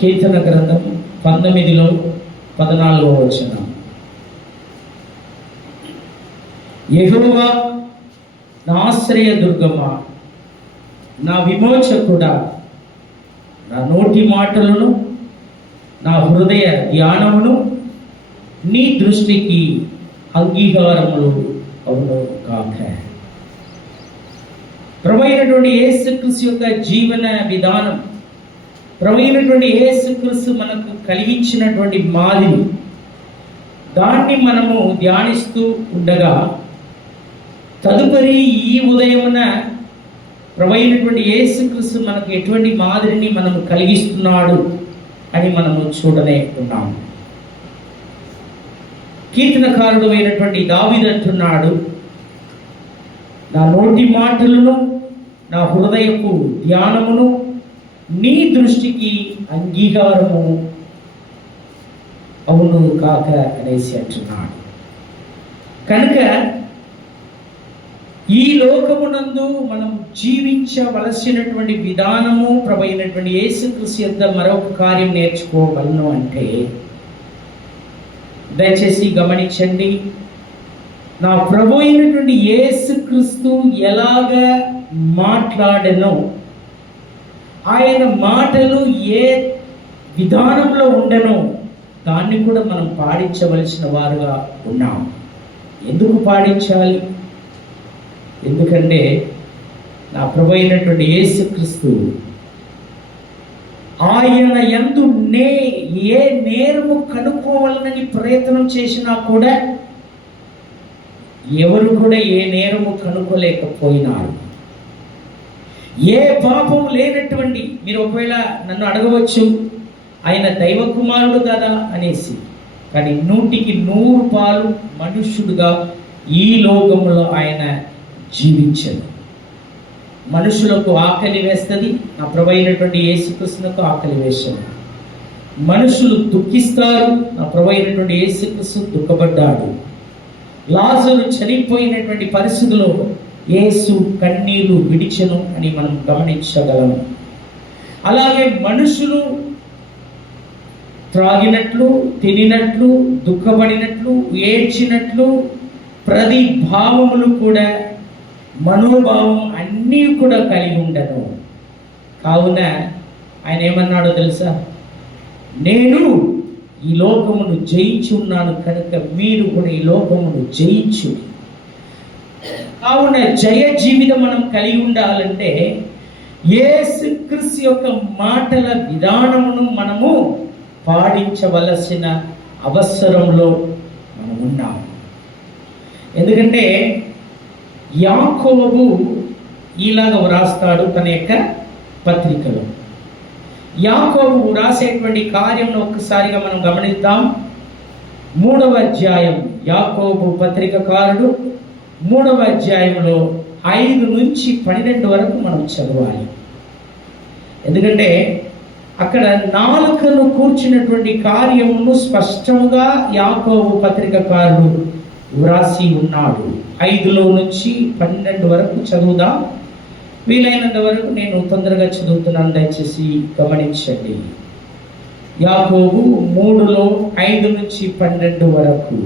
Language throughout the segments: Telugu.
కీర్తన గ్రంథం 19:14 వచనం. యెహోవా నా ఆశ్రయ దుర్గమా, నా విమోచకుడా, నా నోటి మాటలను నా హృదయ ధ్యానమును నీ దృష్టికి అంగీకారములు అవును కాక. ప్రభువైనటువంటి యేసుక్రీస్తు యొక్క జీవన విధానం, ప్రభువైనటువంటి యేసుక్రీస్తు మనకు కలిగించినటువంటి మాదిరి, దాన్ని మనము ధ్యానిస్తూ ఉండగా తదుపరి ఈ ఉదయమున ప్రభువైనటువంటి యేసుక్రీస్తు మనకు ఎటువంటి మాదిరిని మనము కలిగిస్తున్నాడు అని మనము చూడనే ఉన్నాము. కీర్తనకారుడు అయినటువంటి దావీదు అంటున్నాడు, నా నోటి మాటలను నా హృదయపు ధ్యానమును నీ దృష్టికి అంగీకారము అవును కాక అనేసి అంటున్నాడు. కనుక ఈ లోకమునందు మనం జీవించవలసినటువంటి విధానము ప్రభువైనటువంటి యేసుక్రీస్తు యొద్ద మరొక కార్యం నేర్చుకోగలను అంటే, దయచేసి గమనించండి, నా ప్రభు అయినటువంటి యేసుక్రీస్తు ఎలాగ మాట్లాడెనో, ఆయన మాటలు ఏ విధానంలో ఉండెనో దాన్ని కూడా మనం పాటించవలసిన వారుగా ఉన్నాం. ఎందుకు పాటించాలి? ఎందుకంటే నా ప్రభు అయినటువంటి యేసుక్రీస్తు ఆయన యందు ఏ నేరము కనుక్కోవాలని ప్రయత్నం చేసినా కూడా ఎవరు కూడా ఏ నేరము కనుక్కోలేకపోయినారు. ఏ పాపం లేనటువంటి, మీరు ఒకవేళ నన్ను అడగవచ్చు ఆయన దైవ కుమారుడు కదా అనేసి, కానీ 100% మనుష్యుడుగా ఈ లోకంలో ఆయన జీవించాడు. మనుషులకు ఆకలి వేస్తుంది, నా ప్రభు అయినటువంటి యేసుక్రీస్తుకు ఆకలి వేశాడు. మనుషులు దుఃఖిస్తారు, నా ప్రభు అయినటువంటి యేసుక్రీస్తు దుఃఖపడ్డాడు. లాజరు చనిపోయినటువంటి పరిస్థితుల్లో యేసు కన్నీరు విడిచెను అని మనం గమనించగలము. అలాగే మనుషులు త్రాగినట్లు, తినినట్లు, దుఃఖపడినట్లు, ఏడ్చినట్లు ప్రతి భావములు కూడా, మనోభావం అన్నీ కూడా కలిగి ఉండను. కావున ఆయన ఏమన్నాడో తెలుసా? నేను ఈ లోకమును జయించి ఉన్నాను కనుక మీరు కూడా ఈ లోకమును జయించు. కావున జయ జీవితం మనం కలిగి ఉండాలంటే యేసుక్రీస్తు యొక్క మాటల విధానమును మనము పాటించవలసిన అవసరంలో మనం ఉన్నాము. ఎందుకంటే యాకోబు ఇలాగ వ్రాస్తాడు తన యొక్క పత్రికలో. యాకోబు రాసేటువంటి కార్యం ఒక్కసారిగా మనం గమనిద్దాం. 3వ అధ్యాయం, యాకోబు పత్రికకారుడు 3వ అధ్యాయంలో 5 నుంచి 12 వరకు మనం చదవాలి. ఎందుకంటే అక్కడ నాలుకను కూర్చున్నటువంటి కార్యమును స్పష్టంగా యాకోబు పత్రికకారుడు వ్రాసి ఉన్నాడు. 5లో నుంచి 12 వరకు చదువుదాం. వీలైనంత వరకు నేను తొందరగా చదువుతున్నాను, దయచేసి గమనించండి. యాకోబు 3లో 5 నుంచి 12 వరకు.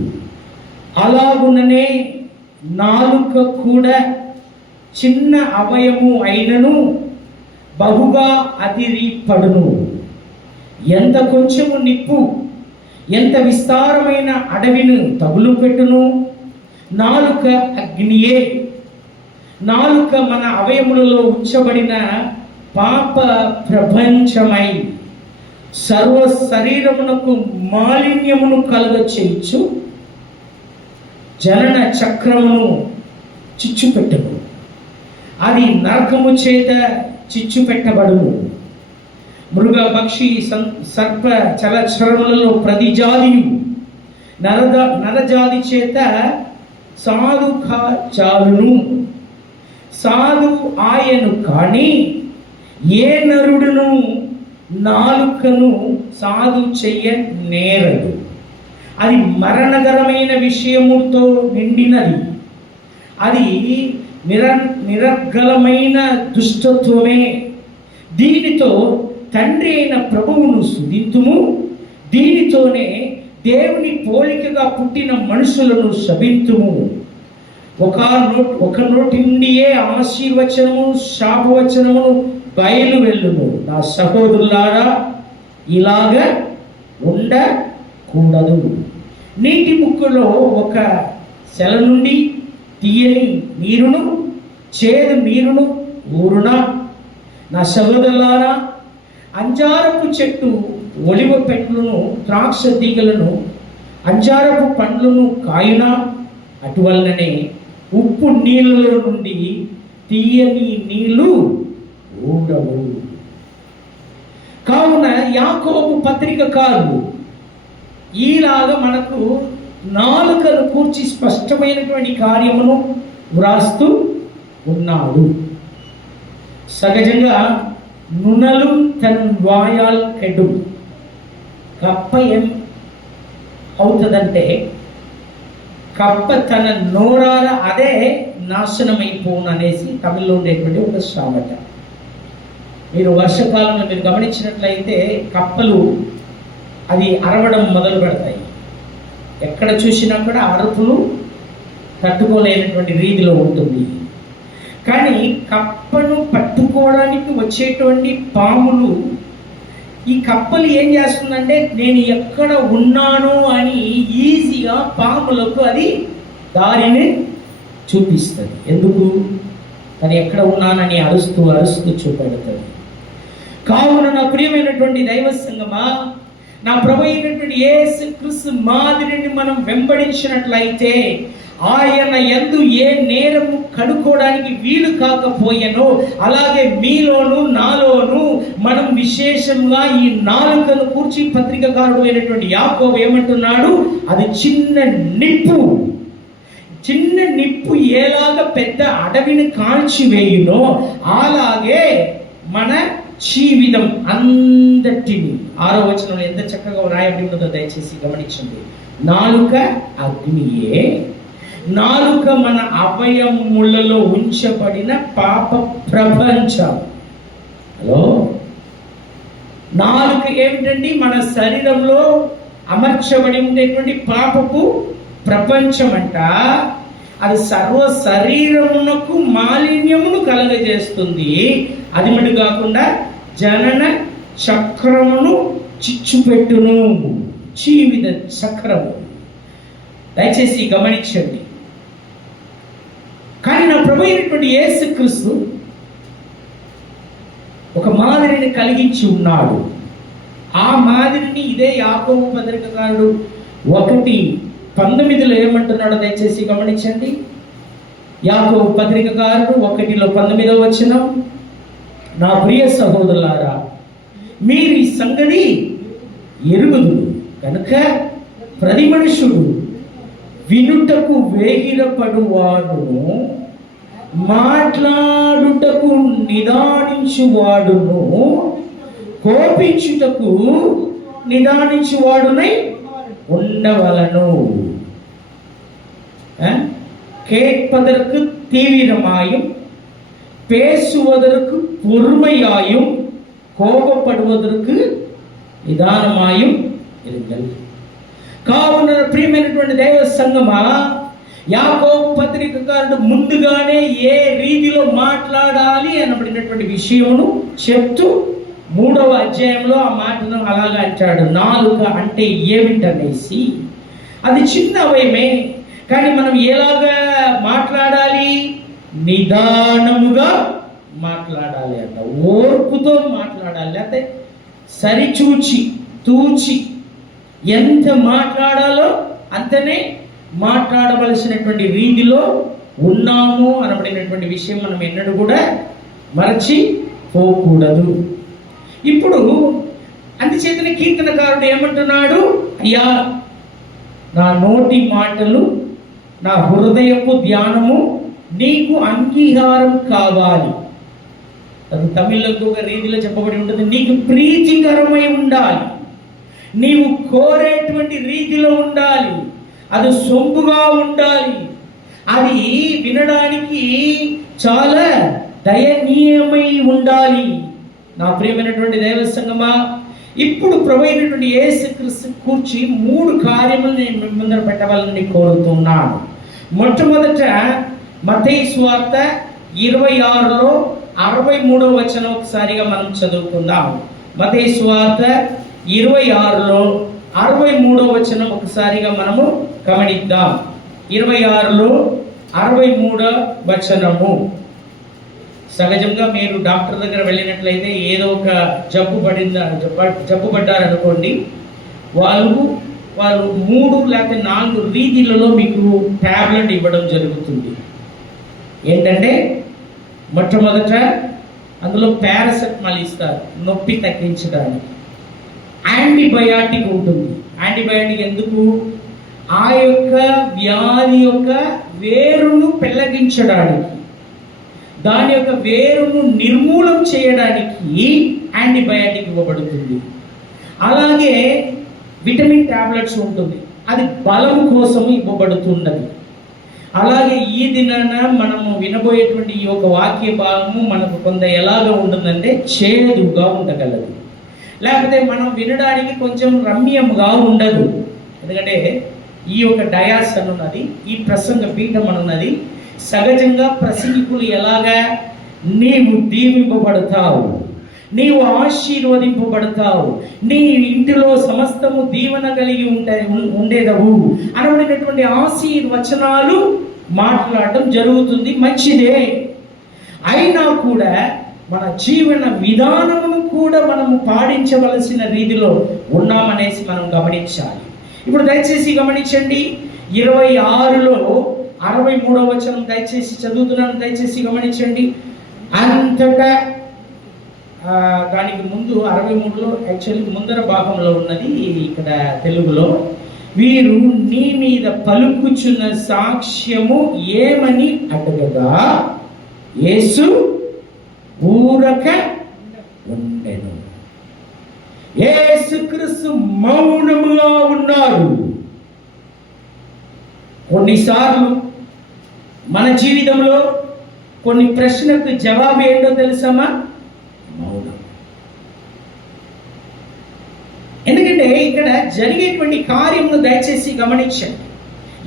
అలాగుననే నాలుక కూడా చిన్న అవయము అయినను బహుగా అదిరి పడును. ఎంత కొంచెము నిప్పు ఎంత విస్తారమైన అడవిను తగులు పెట్టును. నాలుక అగ్నియే. నాలుక మన అవయములలో ఉంచబడిన పాప ప్రపంచమై సర్వ శరీరమునకు మాలిన్యమును కలుగ చేయించు జనన చక్రమును చిచ్చుపెట్టను. అది నరకము చేత చిచ్చు పెట్టబడును. మృగ పక్షి సర్ప చలచరములలో ప్రతి జాతియు నరజాతి చేత సాధు చాలును. సాధు ఆయను కానీ ఏ నరుడును నాలుకను సాధు చెయ్య నేరదు. అది మరణకరమైన విషయముతో నిండినది. అది నిరర్గలమైన దుష్టత్వమే. దీనితో తండ్రి అయిన ప్రభువును వీటితోనే దేవుని పోలికగా పుట్టిన మనుషులను శపింతుము. ఒక నోటి నుండియే ఆశీర్వచనము శాపవచనము బయలు వెళ్ళును. నా సహోదరులారా, ఇలాగ ఉండకూడదు. నీటి ముక్కులో ఒక సెల నుండి తీయని నీరును చేదు నీరును ఊరునా? నా సహోదరులారా, అంజారపు చెట్టు ఒలివ పెండ్లను ద్రాక్ష తీగలను అంజారపు పండ్లను కాయునా? అటువలననే ఉప్పు నీళ్ళలో నుండి తీయని నీళ్లు ఊరవు. కావున యాకోబు పత్రికకారుడు ఈలాగా మనకు నాలుకను కూర్చి స్పష్టమైనటువంటి కార్యమును వ్రాస్తూ ఉన్నాడు. సహజంగా నునలు తన్ వాయాల్ కెడు. కప్ప ఏం అవుతుందంటే, కప్ప తన నోరాల అదే నాశనమైపోను అనేసి తమిళ్లో ఉండేటువంటి ఒక సామెత. మీరు వర్షకాలంలో మీరు గమనించినట్లయితే కప్పలు అది అరవడం మొదలు పెడతాయి. ఎక్కడ చూసినా కూడా అరుపులు తట్టుకోలేనటువంటి రీతిలో ఉంటుంది. కానీ కప్పను పట్టుకోవడానికి వచ్చేటువంటి పాములు, ఈ కప్పలు ఏం చేస్తుందంటే నేను ఎక్కడ ఉన్నాను అని ఈజీగా పాములకు అది దారిని చూపిస్తుంది. ఎందుకు? తను ఎక్కడ ఉన్నానని అరుస్తూ చూపెడుతుంది. కావున నా ప్రియమైనటువంటి దైవ సంగమా, నా ప్రభు అయినటువంటి యేసు క్రీస్తు మాదిరిని మనం వెంబడించినట్లయితే ఆయన యందు ఏ నేరము కడుక్కోవడానికి వీలు కాకపోయెనో, అలాగే మీలోను నాలోను మనం విశేషంగా ఈ నాలుకను కూర్చి పత్రికకారుడు అయినటువంటి యాకోబు ఏమంటున్నాడు? అది చిన్న నిప్పు. చిన్న నిప్పు ఎలాగ పెద్ద అడవిని కాల్చివేయునో అలాగే మన జీవితం అంతటిని. 6వ వచనంలో ఎంత చక్కగా రాయబడి ఉన్నదో దయచేసి గమనించండి. నాలుక అగ్నియే. నాలుక మన అవయములలో ఉంచబడిన పాప ప్రపంచం. హలో, నాలుక ఏమిటండి? మన శరీరంలో అమర్చబడి ఉండేటువంటి పాపపు ప్రపంచం అంట. అది సర్వ శరీరమునకు మాలిన్యమును కలగజేస్తుంది. అది మటు కాకుండా జనన చక్రమును చిచ్చుపెట్టును. జీవిత చక్రము. దయచేసి గమనించండి. కానీ నా ప్రభు అయినటువంటి యేసుక్రీస్తు ఒక మాదిరిని కలిగించి ఉన్నాడు. ఆ మాదిరిని ఇదే యాకోబు పత్రికకారుడు 1:19 ఏమంటున్నాడో దయచేసి గమనించండి. యాకోబు పత్రికకారుడు 1:19 వచనం, నా ప్రియ సహోదరులారా, మీరు ఈ సంగతి ఎరుగుదు కనుక ప్రతి మనుషుడు వినుటకు వేగిరపడువాడును, మాట్లాడుటకు నిదానించువాడును, కోపించుటకు నిదానించువాడునై ఉండవలను. கேட்பதற்கு தீவிரமாயும் பேசுவதற்கு பொறுமையாயும் కోపపడువదற்கு నిదానమాயும் இருங்கள். కావున ప్రియమైనటువంటి దైవ సంగమా, యాకోబు పత్రికకారుడు ముందుగానే ఏ రీతిలో మాట్లాడాలి అనబడినటువంటి విషయమును చెప్తూ 3వ అధ్యాయంలో ఆ మాటను అలాగా అంటాడు. నాలుక అంటే ఏమిటనేసి. అది చిన్న అవయమే, కానీ మనం ఎలాగా మాట్లాడాలి? నిదానముగా మాట్లాడాలి అంట. ఓర్పుతో మాట్లాడాలి. లేకపోతే సరిచూచి తూచి ఎంత మాట్లాడాలో అంతనే మాట్లాడవలసినటువంటి రీతిలో ఉన్నాము అనబడినటువంటి విషయం మనం ఎన్నడూ కూడా మరచిపోకూడదు. ఇప్పుడు అందుచేతనే కీర్తనకారుడు ఏమంటున్నాడు? అయ్యా, నా నోటి మాటలు నా హృదయపు ధ్యానము నీకు అంగీకారం కావాలి. అది తమిళ్లో ఒక రీతిలో చెప్పబడి ఉంటుంది. నీకు ప్రీతికరమై ఉండాలి. నీవు కోరేటువంటి రీతిలో ఉండాలి. అది సొంపుగా ఉండాలి. అది వినడానికి చాలా దయనీయమై ఉండాలి. నా ప్రియమైనటువంటి దైవ సంగమా, ఇప్పుడు ప్రభు అయినటువంటి యేసుక్రీస్తు కూర్చి 3 కార్యములు నేను మీ ముందర పెట్టవాలని కోరుతున్నాను. మొట్టమొదట మత్తయి సువార్త 26లో 63వ వచనం ఒకసారిగా మనం చదువుకుందాం. మత్తయి సువార్త 26లో 63వ వచనం ఒకసారిగా మనము గమనిద్దాం. 26లో 63వ వచనము. సహజంగా మీరు డాక్టర్ దగ్గర వెళ్ళినట్లయితే ఏదో ఒక జబ్బు పడ్డారనుకోండి, వాళ్ళు 3 లేకపోతే 4 రీతిలలో మీకు టాబ్లెట్ ఇవ్వడం జరుగుతుంది. ఏంటంటే మొట్టమొదట అందులో పారాసెటమాల్ ఇస్తారు నొప్పి తగ్గించడానికి. యాంటీబయాటిక్ ఉంటుంది. యాంటీబయాటిక్ ఎందుకు? ఆ యొక్క వ్యాధి యొక్క వేరును పెళ్ళగించడానికి, దాని యొక్క వేరును నిర్మూలం చేయడానికి యాంటీబయాటిక్ ఇవ్వబడుతుంది. అలాగే విటమిన్ టాబ్లెట్స్ ఉంటుంది, అది బలం కోసం ఇవ్వబడుతున్నది. అలాగే ఈ దినాన మనము వినబోయేటువంటి ఈ యొక్క వాక్య భాగము మనకు కొంత ఎలాగ ఉంటుందంటే చేదుగా ఉండగలదు, లేకపోతే మనం వినడానికి కొంచెం రమ్యంగా ఉండదు. ఎందుకంటే ఈ యొక్క డయాస్ అనున్నది, ఈ ప్రసంగ పీఠం అనున్నది, సహజంగా ప్రసంగికులు ఎలాగా నీవు దీవింపబడతావు, నీవు ఆశీర్వదింపబడతావు, నీ ఇంటిలో సమస్తము దీవెన కలిగి ఉండేదవు అనబడినటువంటి ఆశీర్వచనాలు మాట్లాడటం జరుగుతుంది. మంచిదే. అయినా కూడా మన జీవన విధానమును కూడా మనము పాటించవలసిన రీతిలో ఉన్నామనేసి మనం గమనించాలి. ఇప్పుడు దయచేసి గమనించండి. 26లో 63వ వచనం దయచేసి చదువుతున్నాను, దయచేసి గమనించండి. అంతటా దానికి ముందు 63లో యాక్చువల్లీ ముందర భాగంలో ఉన్నది, ఇక్కడ తెలుగులో వీరు నీ మీద పలుకుచున్న సాక్ష్యము ఏమని అడగగా యేసు ఊరక ఉండెను. యేసుక్రీస్తు మౌనముగా ఉన్నారు. కొన్నిసార్లు మన జీవితంలో కొన్ని ప్రశ్నలకు జవాబు ఏంటో తెలుసామా? మౌనం. ఎందుకంటే ఇక్కడ జరిగేటువంటి కార్యమును దయచేసి గమనించండి.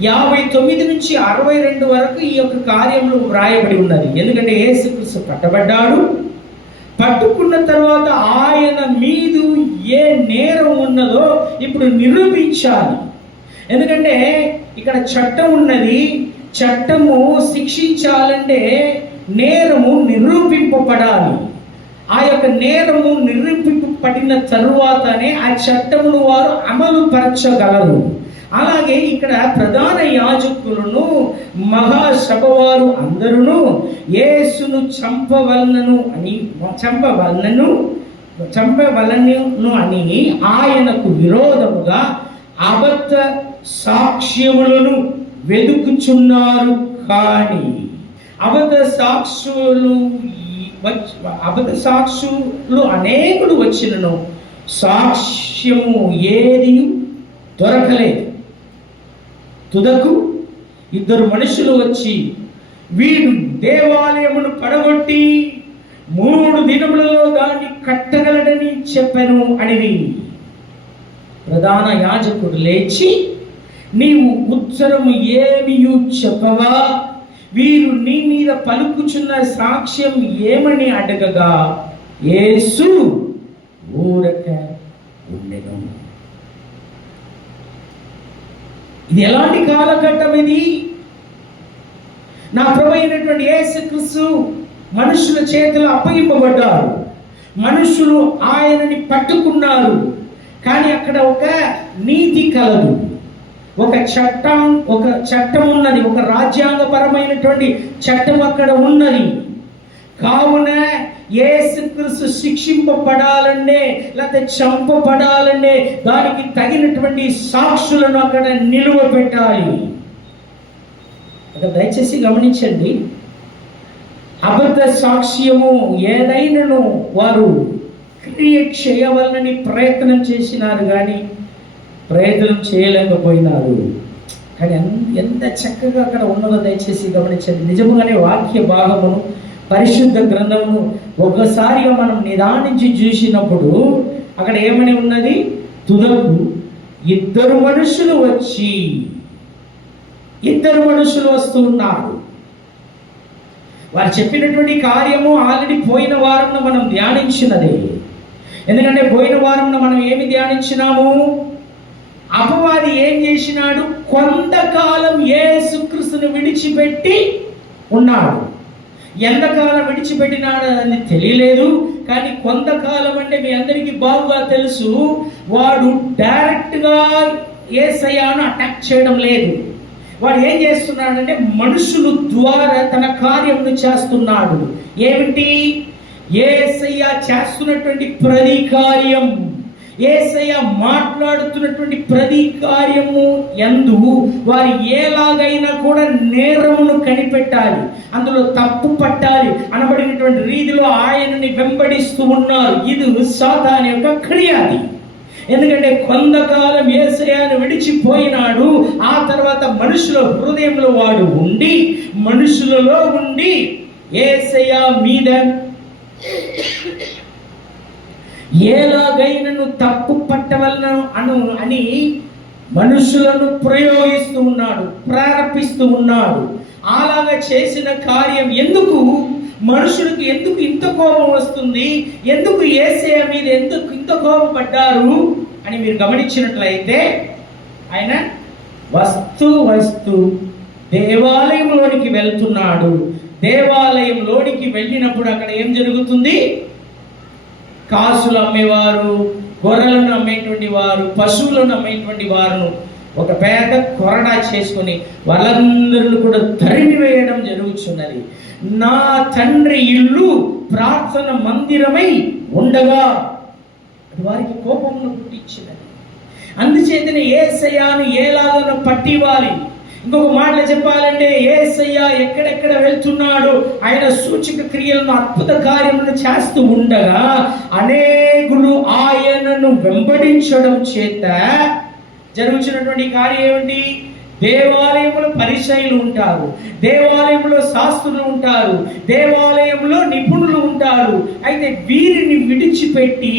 59 నుంచి 62 వరకు ఈ యొక్క కార్యములు వ్రాయబడి ఉన్నది. ఎందుకంటే యేసుక్రీస్తు పట్టబడ్డాడు, పట్టుకున్న తర్వాత ఆయన మీదు ఏ నేరం ఉన్నదో ఇప్పుడు నిరూపించాలి. ఎందుకంటే ఇక్కడ చట్టం ఉన్నది, చట్టము శిక్షించాలంటే నేరము నిరూపింపబడాలి. ఆ యొక్క నేరము నిరూపింపబడిన తరువాతనే ఆ చట్టమును వారు అమలు పరచగలరు. అలాగే ఇక్కడ ప్రధాన యాజకులను మహాసభ వారు అందరూ యేసును చంపవలనను అని ఆయనకు విరోధముగా అబద్ధ సాక్ష్యములను వెదుకుచున్నారు. కానీ అబద్ధ సాక్షులు అనేకులు వచ్చినను సాక్ష్యము ఏది దొరకలేదు. తుదకు 2 మనుషులు వచ్చి వీడు దేవాలయమును పడగొట్టి 3 దినములలో దాన్ని కట్టగలడని చెప్పెను అనివి. ప్రధాన యాజకుడు లేచి నీవు ఉత్తరము ఏమియు చెప్పవా, వీరు నీ మీద పలుకుచున్న సాక్ష్యం ఏమని అడగగా యేసు ఊరక ఉండెను. ఇది ఎలాంటి కాలఘట్టం? ఇది నా ప్రభు అయినటువంటి యేసుక్రీస్తు మనుషుల చేతులు అప్పగింపబడ్డారు, మనుషులు ఆయనని పట్టుకున్నారు. కానీ అక్కడ ఒక నీతి కలదు, ఒక చట్టం ఉన్నది, ఒక రాజ్యాంగపరమైనటువంటి చట్టం అక్కడ ఉన్నది. కావున యేసుక్రీస్తు శిక్షింపబడాలంటే లేకపోతే చంపబడాలంటే దానికి తగినటువంటి సాక్షులను అక్కడ నిలువ పెట్టాలి. అక్కడ దయచేసి గమనించండి. అబద్ధ సాక్ష్యము ఏదైనాను వారు క్రియేట్ చేయవలనని ప్రయత్నం చేసినారు, కానీ ప్రయత్నం చేయలేకపోయినారు. కానీ ఎంత చక్కగా అక్కడ ఉన్నదో దయచేసి గమనించండి. నిజముగానే వాక్య భాగమును పరిశుద్ధ గ్రంథమును ఒక్కసారిగా మనం నిదానించి చూసినప్పుడు అక్కడ ఏమని ఉన్నది? తుదకు ఇద్దరు మనుషులు వస్తూ ఉన్నారు. వారు చెప్పినటువంటి కార్యము ఆల్రెడీ పోయిన వారంలో మనం ధ్యానించినదే. ఎందుకంటే పోయిన వారంలో మనం ఏమి ధ్యానించినాము? అపవాది ఏం చేసినాడు? కొంతకాలం యేసుక్రీస్తుని విడిచిపెట్టి ఉన్నాడు. ఎంతకాలం విడిచిపెట్టినాడు అని తెలియలేదు, కానీ కొంతకాలం అంటే మీ అందరికీ బాగా తెలుసు. వాడు డైరెక్ట్గా యేసయ్యను అటాక్ చేయడం లేదు. వాడు ఏం చేస్తున్నాడంటే మనుషుల ద్వారా తన కార్యమును చేస్తున్నాడు. ఏమిటి? యేసయ్య చేస్తున్నటువంటి ప్రతి కార్యం, యేసయ్య మాట్లాడుతున్నటువంటి ప్రతి కార్యము యందు వారు ఎలాగైనా కూడా నేరమును కనిపెట్టాలి, అందులో తప్పు పట్టాలి అనబడినటువంటి రీతిలో ఆయనని వెంబడిస్తూ ఉన్నారు. ఇది సాతాను యొక్క క్రియాది. ఎందుకంటే కొంతకాలం యేసయ్యను విడిచిపోయినాడు. ఆ తర్వాత మనుషుల హృదయంలో వాడు ఉండి, మనుషులలో ఉండి యేసయ్య మీద ఎలాగైనను తప్పు పట్టవలను అని మనుషులను ప్రయోగిస్తూ ఉన్నాడు, ప్రేరేపిస్తూ ఉన్నాడు. అలాగా చేసిన కార్యం ఎందుకు? మనుషులకు ఎందుకు ఇంత కోపం వస్తుంది? ఎందుకు యేసయ్య మీద ఎందుకు ఇంత కోపపడ్డారు అని మీరు గమనించినట్లయితే, ఆయన వస్తూ దేవాలయంలోనికి వెళ్తున్నాడు. దేవాలయంలోనికి వెళ్ళినప్పుడు అక్కడ ఏం జరుగుతుంది? కాసులు అమ్మేవారు, గొర్రెలను అమ్మేటువంటి వారు, పశువులను అమ్మేటువంటి వారును ఒక పెద్ద కొరడా చేసుకొని వాళ్ళందరూ కూడా తరిమి వేయడం జరుగుతున్నది. నా తండ్రి ఇల్లు ప్రార్థన మందిరమై ఉండగా వారికి కోపమును పుట్టించినది. అందుచేతనే యేసయ్యను ఎలాగో పట్టివ్వాలి. ఇంకొక మాటలో చెప్పాలంటే యేసయ్య ఎక్కడెక్కడ వెళ్తున్నాడో ఆయన సూచక క్రియలను, అద్భుత కార్యములను చేస్తూ ఉండగా అనేకులు ఆయనను వెంబడించడం చేత జరుగుతున్నటువంటి కార్యం ఏమిటి? దేవాలయంలో పరిచయులు ఉంటారు, దేవాలయంలో శాస్త్రులు ఉంటారు, దేవాలయంలో నిపుణులు ఉంటారు. అయితే వీరిని విడిచిపెట్టి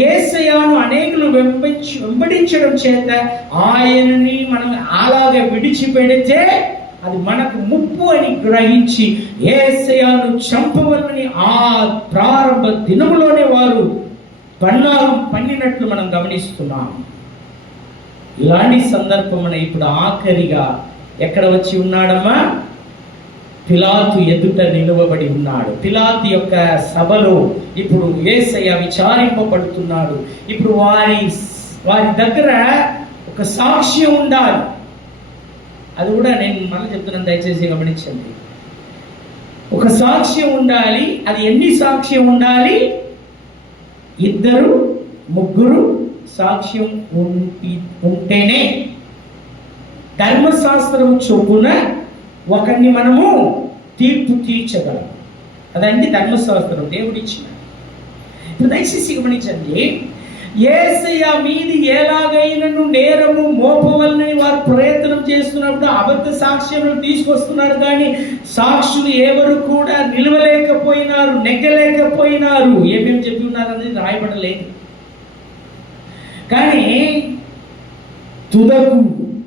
యేసయ్యను అనేకులు వెంబడించడం చేత ఆయనని మనం అలాగే విడిచిపెడితే అది మనకు ముప్పు అని గ్రహించి యేసయ్యను చంపవలని ఆ ప్రారంభ దినములోనే వారు పన్నాగం పన్నినట్లు మనం గమనిస్తున్నాం. ఇలాంటి సందర్భం మన ఇప్పుడు ఆఖరిగా ఎక్కడ వచ్చి ఉన్నాడమ్మా? పిలాతు ఎదుట నిలువబడి ఉన్నాడు. పిలాతు యొక్క సభలో ఇప్పుడు యేసయ్య విచారింపబడుతున్నాడు. ఇప్పుడు వారి దగ్గర ఒక సాక్ష్యం ఉండాలి. అది కూడా నేను మళ్ళీ చెప్తున్నాను, దయచేసి గమనించండి. ఒక సాక్ష్యం ఉండాలి. అది ఎన్ని సాక్ష్యం ఉండాలి? 2, 3 సాక్ష్యం ఉంటేనే ధర్మశాస్త్రం చొప్పున ఒకరిని మనము తీర్పు తీర్చగలం. అదండి ధర్మశాస్త్రం దేవుడిచ్చిన. ఇప్పుడు దయచేసి గమనించండి, యేసయ్య మీది ఎలాగైనను నేరము మోపవలని వారు ప్రయత్నం చేస్తున్నప్పుడు అబద్ధ సాక్ష్యాలను తీసుకొస్తున్నారు. కానీ సాక్షులు ఎవరు కూడా నిలవలేకపోయినారు, నెగ్గలేకపోయినారు. ఏమేమి చెప్పి ఉన్నారు అనేది రాయబడలేదు. కానీ తుదకు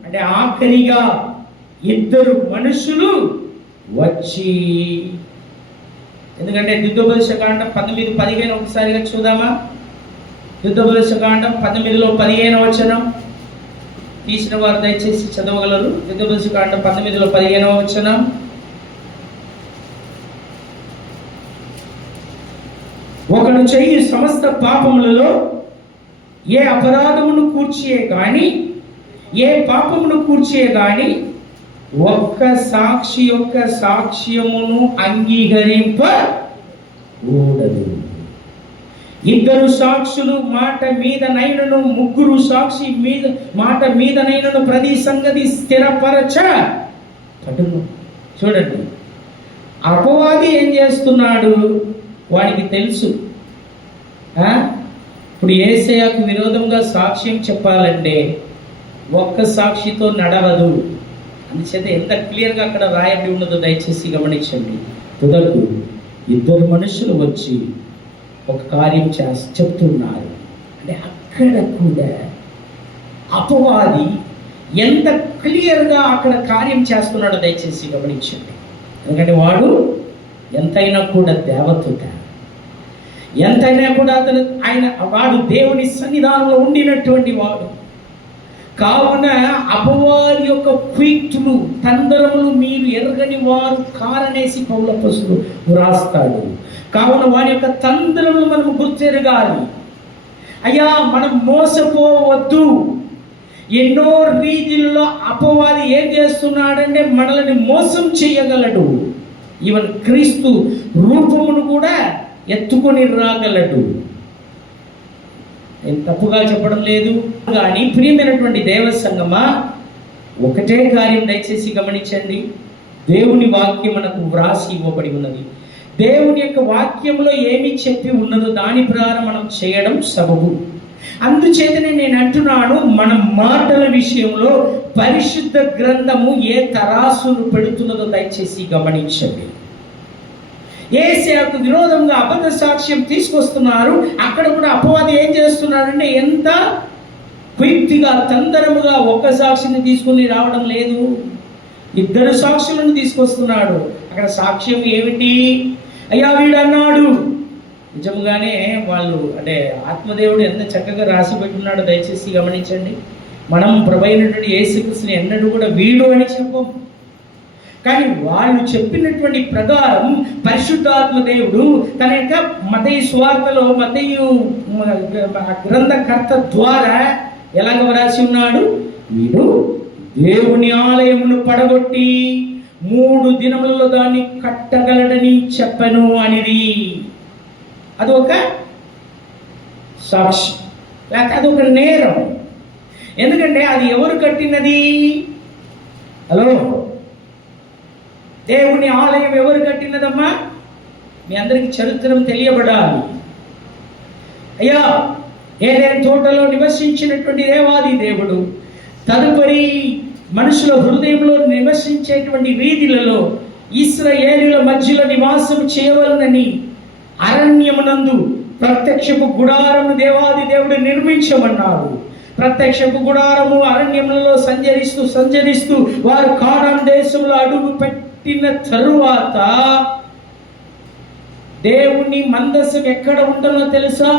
అంటే ఆఖరిగా 2 మనుషులు వచ్చి, ఎందుకంటే ద్వితీయోపదేశకాండం 19:15 ఒకసారిగా చూద్దామా? ద్వితీయోపదేశకాండం 19:15 వచనం తీసిన వారు దయచేసి చదవగలరు. ద్వితీయోపదేశకాండం 19:15 వచనం. ఒకడు చెయ్యి సమస్త పాపములలో ఏ అపరాధమును కూర్చియే గాని, ఏ పాపమును కూర్చియే గాని ఒక్క సాక్షి యొక్క సాక్ష్యమును అంగీకరింపకూడదు. 2 సాక్షులు మాట మీదనైనను, 3 సాక్షి మీద మాట మీదనైనను ప్రతి సంగతి స్థిరపరచబడును. చూడండి, అపవాది ఏం చేస్తున్నాడు? వాడికి తెలుసు ఇప్పుడు యేసయ్యకు విరోధంగా సాక్ష్యం చెప్పాలంటే ఒక్క సాక్షితో నడవదు. అందుచేత ఎంత క్లియర్గా అక్కడ రాయబడి ఉన్నదో దయచేసి గమనించండి. తుదకు 2 మనుషులు వచ్చి ఒక కార్యం చెప్తున్నారు. అంటే అక్కడ కూడా అపవాది ఎంత క్లియర్గా అక్కడ కార్యం చేస్తున్నాడో దయచేసి గమనించండి. ఎందుకంటే వాడు ఎంతైనా కూడా దేవదూత, ఎంతైనా కూడా వాడు దేవుని సన్నిధానంలో ఉండినటువంటి వాడు. కావున అపవాది యొక్క కుయుక్తులు తందరములు మీరు ఎరగని వారు కారనేసి పౌలు అపోస్తలుడు వ్రాస్తాడు. కావున వారి యొక్క తందరములు మనం గుర్తెరగాలి. అయ్యా, మనం మోసపోవద్దు. ఎన్నో రీతిల్లో అపవాది ఏం చేస్తున్నాడంటే మనల్ని మోసం చేయగలడు. ఈవెన్ క్రీస్తు రూపమును కూడా ఎత్తుకొని రాగలడు. నేను తప్పుగా చెప్పడం లేదు కానీ ప్రియమైనటువంటి దేవ సంగమా, ఒకటే కార్యం దయచేసి గమనించండి. దేవుని వాక్యం మనకు వ్రాసి ఇవ్వబడి ఉన్నది. దేవుని యొక్క వాక్యంలో ఏమి చెప్పి ఉన్నదో దాని ప్రకారం మనం చేయడం సబబు. అందుచేతనే నేను అంటున్నాను, మన మాటల విషయంలో పరిశుద్ధ గ్రంథము ఏ తరాసును పెడుతున్నదో దయచేసి గమనించండి. యేసుకు విరోధంగా అబద్ధ సాక్ష్యం తీసుకొస్తున్నారు. అక్కడ కూడా అపవాది ఏం చేస్తున్నాడంటే ఎంత క్విక్గా తొందరముగా ఒక సాక్షిని తీసుకుని రావడం లేదు, 2 సాక్షులను తీసుకొస్తున్నాడు. అక్కడ సాక్ష్యం ఏమిటి? అయ్యా వీడు అన్నాడు. నిజంగానే వాళ్ళు అంటే ఆత్మదేవుడు ఎంత చక్కగా రాసి పెట్టున్నాడో దయచేసి గమనించండి. మనం ప్రభువైనటువంటి యేసుక్రీస్తుని ఎన్నడూ కూడా వీడు అని చెప్పం. కానీ వాళ్ళు చెప్పినటువంటి ప్రకారం పరిశుద్ధాత్మ దేవుడు తన యొక్క మత్తయి సువార్తలో మత్తయి గ్రంథకర్త ద్వారా ఎలాగ వ్రాసి ఉన్నాడు? వీడు దేవుని ఆలయమును పడగొట్టి 3 దినములలో దాన్ని కట్టగలడని చెప్పను అనేది. అదొక సాక్షి, లేక అదొక నేరం. ఎందుకంటే అది ఎవరు కట్టినది? హలో, దేవుని ఆలయం ఎవరు కట్టినదమ్మా? మీ అందరికీ చరిత్రం తెలియబడాలి. అయ్యా, ఏదైనా తోటలో నివసించినటువంటి దేవాది దేవుడు తదుపరి మనుషుల హృదయంలో నివసించేటువంటి వీధులలో ఇశ్రాయేలీయుల మధ్యలో నివాసం చేయవలనని అరణ్యమునందు ప్రత్యక్షపు గుడారము దేవాది దేవుడు నిర్మించమన్నాడు. ప్రత్యక్షపు గుడారము అరణ్యములలో సంచరిస్తూ వారు కానాను దేశంలో అడుగు పెట్టిన తరువాత దేవుని మందసం ఎక్కడ ఉండనో తెలుసా?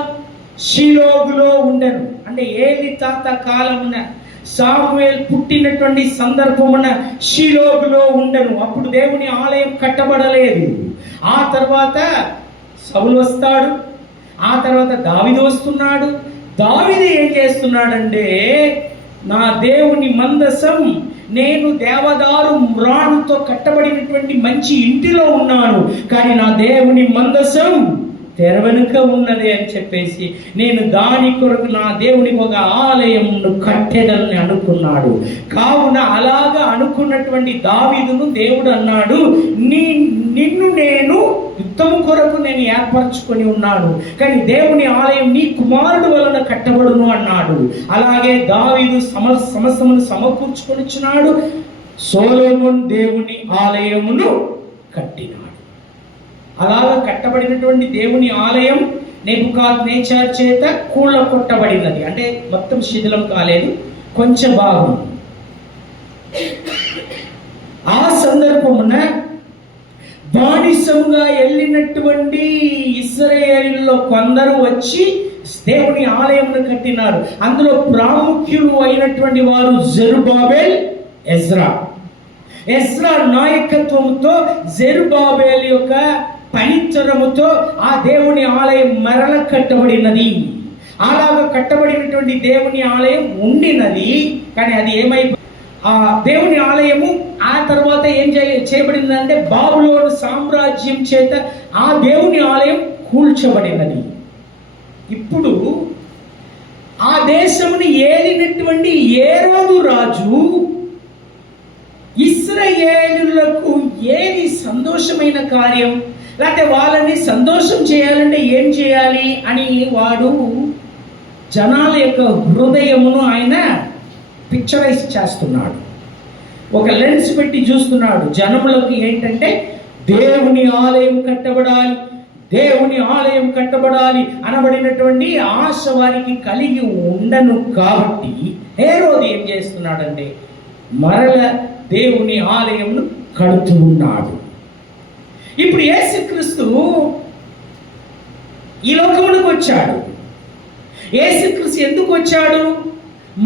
షిలోగులో ఉండను. అంటే ఏలి తాత కాలమున సాముయేలు పుట్టినటువంటి సందర్భమున షిలోగులో ఉండను. అప్పుడు దేవుని ఆలయం కట్టబడలేదు. ఆ తర్వాత సౌలు వస్తాడు, ఆ తర్వాత దావీదు వస్తున్నాడు. దావీదు ఏం చేస్తున్నాడంటే, నా దేవుని మందసం నేను దేవదారు మ్రాణుతో కట్టబడినటువంటి మంచి ఇంటిలో ఉన్నాను, కానీ నా దేవుని మందసం తెర వెనుక ఉన్నది అని చెప్పేసి నేను దాని కొరకు నా దేవునికి ఒక ఆలయంను కట్టెదలని అనుకున్నాడు. కావున అలాగా అనుకున్నటువంటి దావీదును దేవుడు అన్నాడు, నిన్ను నేను యుద్ధము కొరకు నేను ఏర్పరచుకొని ఉన్నాను, కానీ దేవుని ఆలయం నీ కుమారుడు వలన కట్టబడును అన్నాడు. అలాగే దావీదు సమస్తమును సమకూర్చుకొనిచున్నాడు. సొలొమోను దేవుని ఆలయమును కట్టినాడు. అలాగా కట్టబడినటువంటి దేవుని ఆలయం నెబుకద్నెజర్ చేత కూల కొట్టబడినది. అంటే మొత్తం శిథిలం కాలేదు, కొంచెం భాగం. ఆ సందర్భమున బానిసముగా వెళ్ళినటువంటి ఇశ్రాయేలులో కొందరు వచ్చి దేవుని ఆలయంను కట్టినారు. అందులో ప్రాముఖ్యులు అయినటువంటి వారు జెరుబాబెల్, ఎజ్రా నాయకత్వంతో జెరుబాబెల్ యొక్క పనితరముతో ఆ దేవుని ఆలయం మరల కట్టబడినది. అలాగా కట్టబడినటువంటి దేవుని ఆలయం ఉండినది. కానీ అది ఆ దేవుని ఆలయము ఆ తర్వాత ఏం చేయబడిందంటే బాబులోను సామ్రాజ్యం చేత ఆ దేవుని ఆలయం కూల్చబడినది. ఇప్పుడు ఆ దేశముని ఏలినటువంటి హేరోదు రాజు ఇశ్రాయేలులకు ఏది సంతోషమైన కార్యం, లేకపోతే వాళ్ళని సంతోషం చేయాలంటే ఏం చేయాలి అని వాడు జనాల యొక్క హృదయమును ఆయన పిక్చరైజ్ చేస్తున్నాడు. ఒక లెన్స్ పెట్టి చూస్తున్నాడు. జనములకు ఏంటంటే దేవుని ఆలయం కట్టబడాలి, దేవుని ఆలయం కట్టబడాలి అనబడినటువంటి ఆశ వారికి కలిగి ఉండను కాబట్టి హేరోదు ఏం చేస్తున్నాడంటే మరల దేవుని ఆలయంను కడుతూ ఉన్నాడు. ఇప్పుడు యేసుక్రీస్తు ఈ లోకములకు వచ్చాడు. యేసుక్రీస్తు ఎందుకు వచ్చాడు?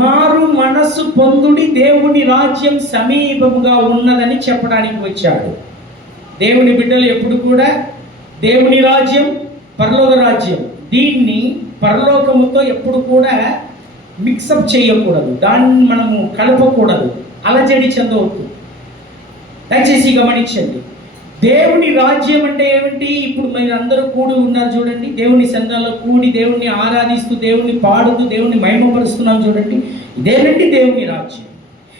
మారు మనస్సు పొందుడి, దేవుని రాజ్యం సమీపముగా ఉన్నదని చెప్పడానికి వచ్చాడు. దేవుని బిడ్డలు ఎప్పుడు కూడా దేవుని రాజ్యం, పరలోక రాజ్యం, దీన్ని పరలోకముతో ఎప్పుడు కూడా మిక్సప్ చేయకూడదు, దాన్ని మనము కలపకూడదు, అలజడి చెందవద్దు. దయచేసి గమనించండి. దేవుని రాజ్యం అంటే ఏమిటి? ఇప్పుడు మీరు అందరూ కూడి ఉన్నారు చూడండి, దేవుని సంఘాల్లో కూడి దేవుణ్ణి ఆరాధిస్తూ, దేవుణ్ణి పాడుతూ, దేవుణ్ణి మహిమపరుస్తున్నాం చూడండి. ఇదేనండి దేవుని రాజ్యం,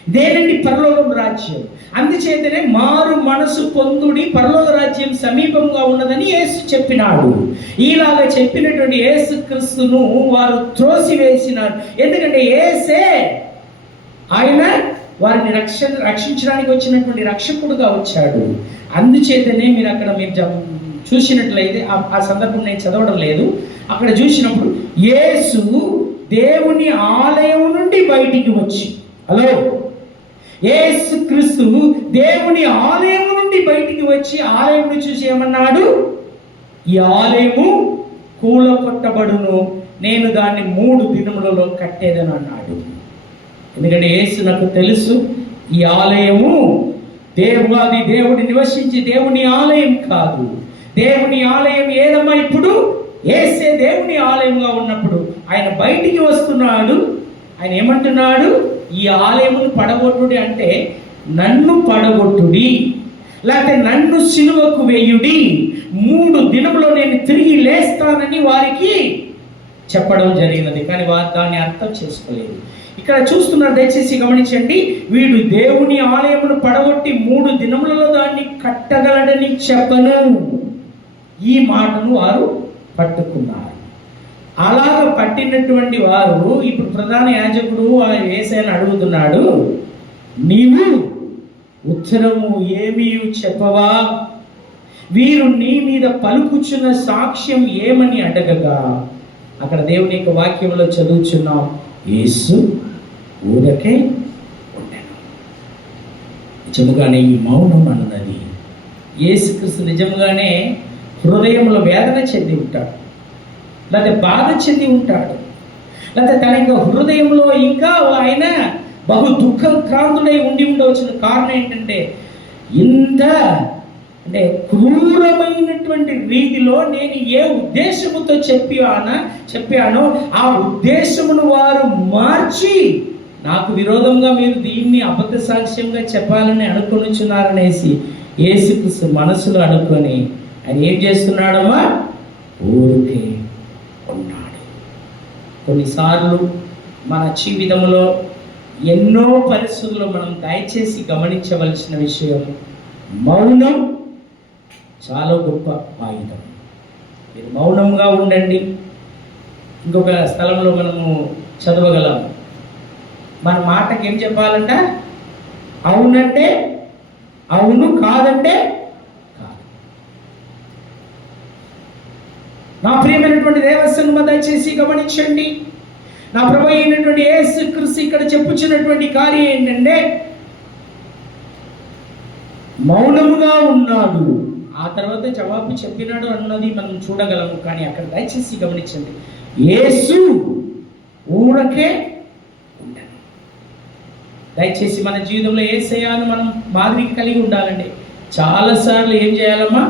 ఇదేనండి పరలోకం రాజ్యం. అందుచేతనే మారు మనసు పొందుడి, పరలోక రాజ్యం సమీపంగా ఉన్నదని యేసు చెప్పినాడు. ఇలాగా చెప్పినటువంటి యేసు క్రీస్తును వారు త్రోసివేసినారు. ఎందుకంటే యేసే ఆయన వారిని రక్షించడానికి వచ్చినటువంటి రక్షకుడుగా వచ్చాడు. అందుచేతనే మీరు అక్కడ చూసినట్లయితే ఆ సందర్భం నేను చదవడం లేదు, అక్కడ చూసినప్పుడు యేసు దేవుని ఆలయం నుండి బయటికి వచ్చి, హలో, యేసు క్రీస్తు దేవుని ఆలయం నుండి బయటికి వచ్చి ఆలయం చూసి ఏమన్నాడు? ఈ ఆలయము కూలగొట్టబడును, నేను దాన్ని 3 దినములలో కట్టేదని అన్నాడు. ఎందుకంటే యేసు నాకు తెలుసు, ఈ ఆలయము దేవుడు నివసించి దేవుని ఆలయం కాదు. దేవుని ఆలయం ఏదమ్మా? ఇప్పుడు యేసే దేవుని ఆలయంగా ఉన్నప్పుడు ఆయన బయటికి వస్తున్నాడు. ఆయన ఏమంటున్నాడు? ఈ ఆలయమును పడగొట్టుడి అంటే నన్ను పడగొట్టుడి, లేకపోతే నన్ను సిలువకు వేయుడి, 3 దినములో నేను తిరిగి లేస్తానని వారికి చెప్పడం జరిగినది. కానీ వారు దాన్ని అర్థం చేసుకోలేదు. ఇక్కడ చూస్తున్నారు, దయచేసి గమనించండి. వీడు దేవుని ఆలయమును పడగొట్టి 3 దినములలో దాన్ని కట్టగలడని చెప్పను. ఈ మాటను వారు పట్టుకున్నారు. అలాగ పట్టినటువంటి వారు ఇప్పుడు ప్రధాన యాజకుడు యేసయ్యను అడుగుతున్నాడు, నీవు ఉత్తరము ఏమీ చెప్పవా? వీరు నీ మీద పలుకుచున్న సాక్ష్యం ఏమని అడగగా, అక్కడ దేవుని యొక్క వాక్యంలో చదువుచున్నాం, యేసు ఊరకే ఉండెను. నిజముగానే ఈ మౌనం అన్నది యేసుక్రీస్తు నిజముగానే హృదయంలో వేదన చెంది ఉంటాడు, లేకపోతే బాధ చెంది ఉంటాడు, లేకపోతే తన యొక్క హృదయంలో ఇంకా ఆయన బహు దుఃఖక్రాంతుడై ఉండి ఉండవచ్చిన కారణం ఏంటంటే, ఇంత అంటే క్రూరమైనటువంటి రీతిలో నేను ఏ ఉద్దేశముతో చెప్పానో ఆ ఉద్దేశమును వారు మార్చి నాకు విరోధంగా మీరు దీన్ని అబద్ధ సాక్ష్యంగా చెప్పాలని అనుకొనిచున్నారనేసి యేసుక్రీస్తు మనసులో అనుకొని ఆయన ఏం చేస్తున్నాడమ్మా? ఊరికే ఉన్నాడు. కొన్నిసార్లు మన జీవితంలో ఎన్నో పరిస్థితుల్లో మనం దయచేసి గమనించవలసిన విషయం, మౌనం చాలా గొప్ప ఆయుధం. మీరు మౌనంగా ఉండండి. ఇంకొక స్థలంలో మనము చదవగలం, మన మాటకి ఏం చెప్పాలంట? అవునంటే అవును, కాదంటే కాదు. నా ప్రియమైనటువంటి దేవస్థానం దయచేసి గమనించండి. నా ప్రభు అయినటువంటి యేసుక్రీస్తు ఇక్కడ చెప్పుచున్నటువంటి కార్యం ఏంటంటే, మౌనముగా ఉన్నాడు, ఆ తర్వాత జవాబు చెప్పినాడు అన్నది మనం చూడగలము. కానీ అక్కడ దయచేసి గమనించండి, యేసు ఊరకే ఉండను. దయచేసి మన జీవితంలో యేసయ్యను మనం మాదిరికి కలిగి ఉండాలండి. చాలాసార్లు ఏం చేయాలమ్మా?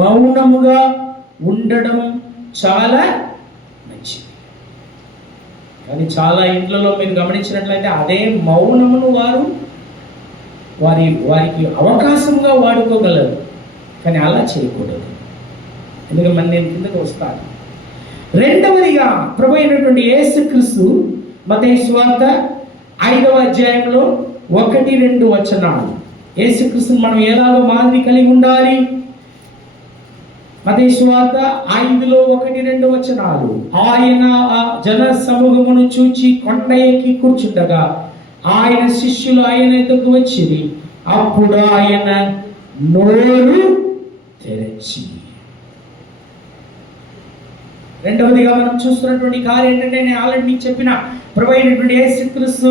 మౌనముగా ఉండడం చాలా మంచిది. కానీ చాలా ఇంట్లలో మీరు గమనించినట్లయితే అదే మౌనమును వారికి అవకాశంగా వాడుకోగలరు. కానీ అలా చేయకూడదు. ఎందుకంటే నేను కిందకు వస్తాను. రెండవదిగా ప్రభు అయినటువంటి యేసుక్రీస్తు మత్తయి సువార్త 5వ అధ్యాయంలో 1-2 వచనాలు, యేసుక్రీస్తుని మనం ఎలాగో మాదిరి కలిగి ఉండాలి. మత్తయి సువార్త 5లో 1-2 వచనాలు. ఆయన ఆ జన సమూహమును చూచి కొండ ఎక్కి కూర్చుండగా ఆయన శిష్యులు ఆయన ఎదుకు వచ్చిరి. అప్పుడు ఆయన నోరు తెరచి, రెండవదిగా మనం చూస్తున్నటువంటి కార్యం ఏంటంటే, నేను ఆల్రెడీ మీకు చెప్పిన, ప్రభు అయినటువంటి యేసుక్రీస్తు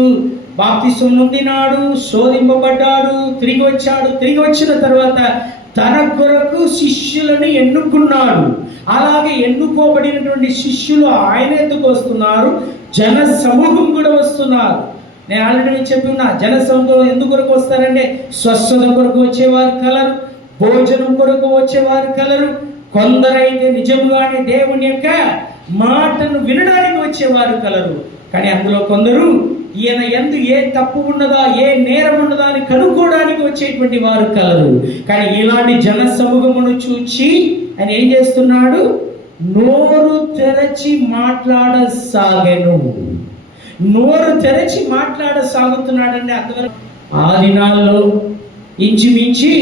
బాప్తిసం నొందినాడు, శోధింపబడ్డాడు, తిరిగి వచ్చాడు. తిరిగి వచ్చిన తర్వాత తన కొరకు శిష్యులను ఎన్నుకున్నాడు. అలాగే ఎన్నుకోబడినటువంటి శిష్యులు ఆయన ఎందుకు వస్తున్నారు, జన సమూహం కూడా వస్తున్నారు. నేను ఆల్రెడీ చెప్పి ఉన్నా, జన సమూహం ఎందుకు కొరకు వస్తారంటే, స్వస్థత కొరకు వచ్చేవారు కలరు, భోజనం కొరకు వచ్చేవారు కలరు, కొందరైతే నిజంగానే దేవుని యొక్క మాటను వినడానికి వచ్చేవారు కలరు. కానీ అందులో కొందరు ఈయన ఎందు ఏ తప్పు ఉన్నదా, ఏ నేరం ఉన్నదా అని కనుక్కోవడానికి వచ్చేటువంటి వారు కలరు. కానీ ఇలాంటి జన సమూహమును చూచి ఆయన ఏం చేస్తున్నాడు, నోరు తెరచి మాట్లాడసాగెను. నోరు తెరచి మాట్లాడసాగుతున్నాడంటే అంతవరకు ఆ దినాల్లో ఇంచుమించి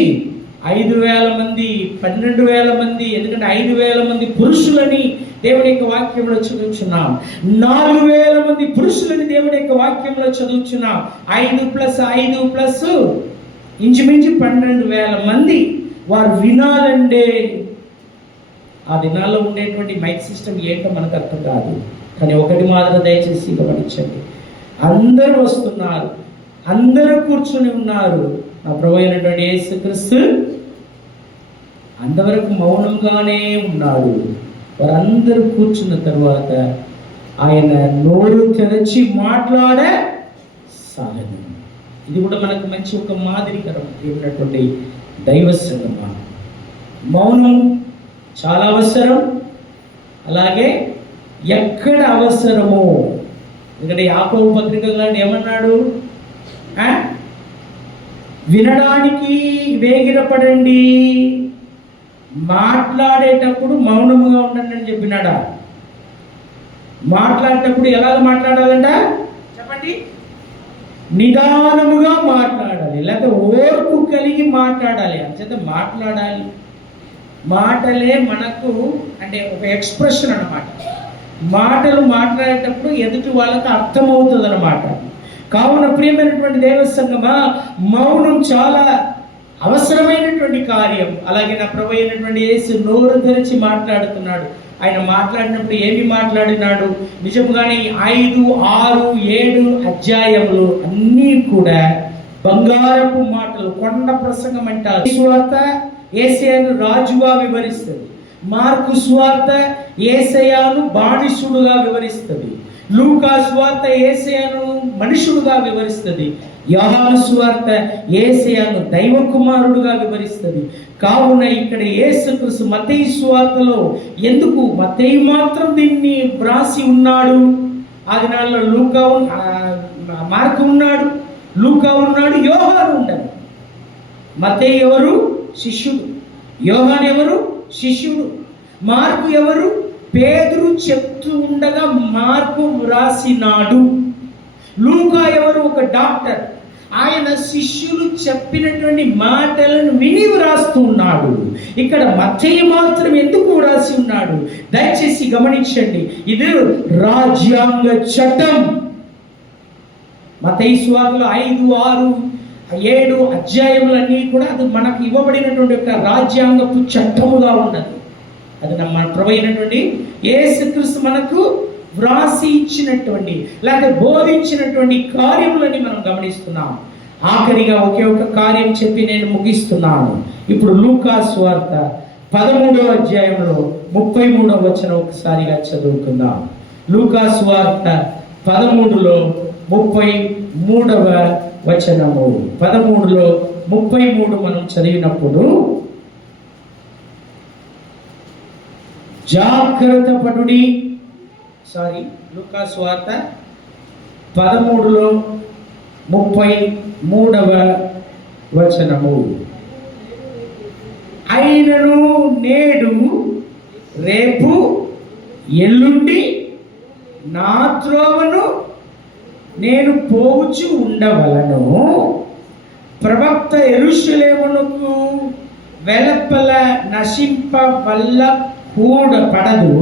5,000 మంది, 12,000 మంది, ఎందుకంటే 5,000 మంది పురుషులని దేవుని యొక్క వాక్యంలో చదువుచున్నాం. 4,000 మంది పురుషులని దేవుని యొక్క వాక్యంలో చదువుచున్నాం. 5+5+ ఇంచుమించు 12,000 మంది వారు వినాలంటే ఆ దినాల్లో ఉండేటువంటి మైక్ సిస్టమ్ ఏంటో మనకు అర్థం కాదు. కానీ ఒకటి మాత్రం దయచేసి గమనించండి, అందరూ వస్తున్నారు, అందరూ కూర్చొని ఉన్నారు. నా ప్రభు అయినటువంటి యేసుక్రీస్తు అంతవరకు మౌనంగానే ఉన్నాడు. వారందరూ కూర్చున్న తర్వాత ఆయన నోరు తెరచి మాట్లాడసాగెను. ఇది కూడా మనకు మంచి ఒక మాదిరికరం ఉన్నటువంటి దైవ సంగమా. మౌనం చాలా అవసరం. అలాగే ఎక్కడ అవసరమో, ఎందుకంటే యాకోబు పత్రికలో ఏమన్నాడు, వినడానికి వేగిరపడండి, మాట్లాడేటప్పుడు మౌనముగా ఉండండి అని చెప్పినాడా? మాట్లాడేటప్పుడు ఎలా మాట్లాడాలంట చెప్పండి? నిదానముగా మాట్లాడాలి, లేకపోతే ఓర్పు కలిగి మాట్లాడాలి. అంచేత మాట్లాడాలి. మాటలే మనకు అంటే ఒక ఎక్స్ప్రెషన్ అన్నమాట. మాటలు మాట్లాడేటప్పుడు ఎదుటి వాళ్ళకి అర్థమవుతుంది అన్నమాట. కావున ప్రియమైనటువంటి దేవ సంగమా, మౌనం చాలా అవసరమైనటువంటి కార్యం. అలాగే నా ప్రభు అయినటువంటి యేసు నోరు తెరిచి మాట్లాడుతున్నాడు. ఆయన మాట్లాడినప్పుడు ఏమి మాట్లాడినాడు? నిజంగానే 5, 6, 7 అధ్యాయములు అన్నీ కూడా బంగారపు మాటలు, కొండ ప్రసంగం అంటారు. సువార్త యేసయ్యను రాజుగా వివరిస్తుంది. మార్కు సువార్త యేసయ్యను బానిసుడుగా వివరిస్తుంది. లూకా సువార్త యేసయ్యను మనుషుడుగా వివరిస్తుంది. యోహాను సువార్త యేసయ్యను దైవ కుమారుడుగా వివరిస్తుంది. కావున ఇక్కడ యేసుక్రీస్తు మత్తయి సువార్తలో ఎందుకు మత్తయి మాత్రం దీన్ని వ్రాసి ఉన్నాడు? ఆ దినాల్లో మార్కు ఉన్నాడు, లూకా ఉన్నాడు, యోహాను ఉన్నాడు. మత్తయి ఎవరు? శిష్యుడు. యోహాను ఎవరు? శిష్యుడు. మార్కు ఎవరు? పేతురు చెప్తూ ఉండగా మార్కు వ్రాసినాడు. లూకా ఎవరు? ఒక డాక్టర్. ఆయన శిష్యులు చెప్పినటువంటి మాటలను విని వ్రాస్తూ ఉన్నాడు. ఇక్కడ మత్తయి మాత్రం ఎందుకు వ్రాసి ఉన్నాడు? దయచేసి గమనించండి, ఇది రాజ్యాంగ చట్టం. మత్తయి సువార్తలో 5, 6, 7 అధ్యాయములన్నీ కూడా అది మనకు ఇవ్వబడినటువంటి ఒక రాజ్యాంగపు చట్టముగా ఉన్నది. అది మన ప్రభు అయినటువంటి యేసుక్రీస్తు మనకు వ్రాసి ఇచ్చినటువంటి లేకపోతే బోధించినటువంటి కార్యములని మనం గమనిస్తున్నాం. ఆఖరిగా ఒకే ఒక కార్యం చెప్పి నేను ముగిస్తున్నాను. ఇప్పుడు లూకా సువార్త 13వ అధ్యాయంలో 33వ వచనం ఒకసారిగా చదువుకుందాం. లూకా సువార్త 13లో 33వ వచనము. 13లో 33 మనం చదివినప్పుడు, జాగ్రత్త పడుడి. లూకా సువార్త 13లో 33వ వచనము. అయినను నేడు రేపు ఎల్లుండి నా త్రోవను నేను పోవచ్చు ఉండవలను. ప్రవక్త యెరూషలేమునకు వెలుపల నశింప వల్ల కూడా పడదు.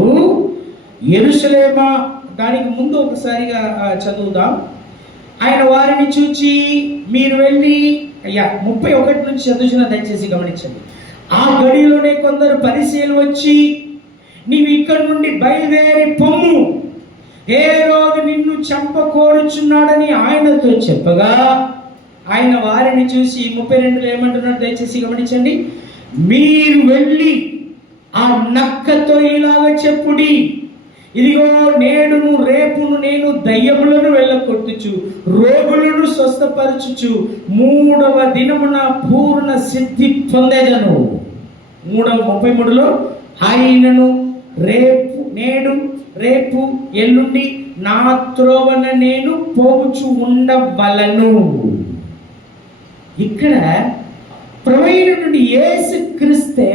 యెరూషలేమా, దానికి ముందు ఒకసారిగా చదువుదాం. ఆయన వారిని చూచి మీరు వెళ్ళి 31 నుంచి చదువుతున్న దయచేసి గమనించండి. ఆ గడిలోనే కొందరు పరిసయ్యులు వచ్చి నీవు ఇక్కడి నుండి బయలుదేరి పొమ్ము, హేరోదు నిన్ను చంపకోరుచున్నాడని ఆయనతో చెప్పగా, ఆయన వారిని చూసి 32లో ఏమంటున్నాడు దయచేసి గమనించండి. మీరు వెళ్ళి ఆ నక్కతో ఇలాగ చెప్పుడి, ఇదిగో నేడును రేపును నేను దయ్యములను వెళ్ళగొట్టుచు రోగులను స్వస్థపరచుచు 3వ దినమున పూర్ణ సిద్ధి పొందేదను. 33లో ఆయనను నేడు రేపు ఎల్లుండి నా త్రోవన నేను పోగుచు ఉండవలను. ఇక్కడ ప్రభువైనటువంటి యేసుక్రీస్తే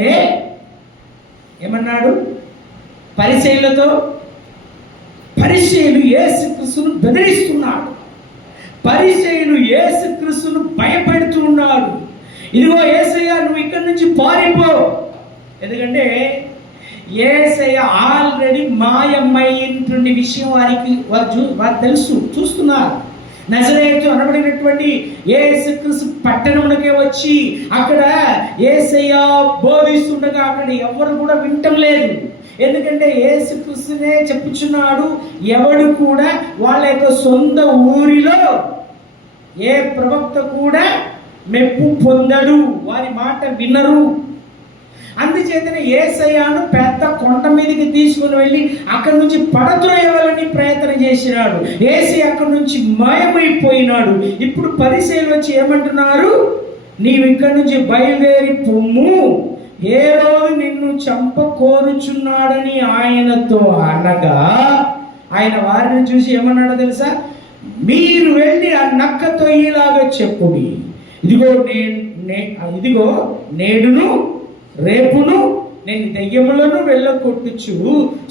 ఏమన్నాడు? పరిసయ్యులు యేసుక్రీస్తును బెదిరిస్తున్నాడు. పరిసయ్యులు యేసుక్రీస్తును భయపెడుతూ ఉన్నాడు. ఇదిగో యేసయ్య నువ్వు ఇక్కడి నుంచి పారిపో, ఎందుకంటే యేసయ్య ఆల్రెడీ మాయమైనటువంటి విషయం వారు తెలుసు, చూస్తున్నారు. నజరేతు అనబడినటువంటి యేసుక్రీస్తు పట్టణమునకే వచ్చి అక్కడ యేసయ్య బోధిస్తుండగా అక్కడ ఎవరు కూడా వింటం లేదు. ఎందుకంటే యేసుక్రీస్తునే చెప్పుచున్నాడు, ఎవడు కూడా వాళ్ళ యొక్క సొంత ఊరిలో ఏ ప్రవక్త కూడా మెప్పు పొందడు, వారి మాట వినరు. అందుచేతనే యేసయ్యను పెద్ద కొండ మీదకి తీసుకుని వెళ్ళి అక్కడి నుంచి పడద్రోయాలని ప్రయత్నం చేసినాడు. యేసయ్య అక్కడి నుంచి మాయమైపోయినాడు. ఇప్పుడు పరిసయ్యులు వచ్చి ఏమంటున్నారు? నీవు ఇక్కడి నుంచి బయలుదేరి పొమ్ము, హేరోదు నిన్ను చంపకోరుచున్నాడని ఆయనతో అనగా, ఆయన వారిని చూసి ఏమన్నాడో తెలుసా? మీరు వెళ్ళి ఆ నక్కతో ఇలాగ చెప్పుడి, ఇదిగో నేడును రేపును నేను దయ్యములను వెళ్ళగొట్టుచు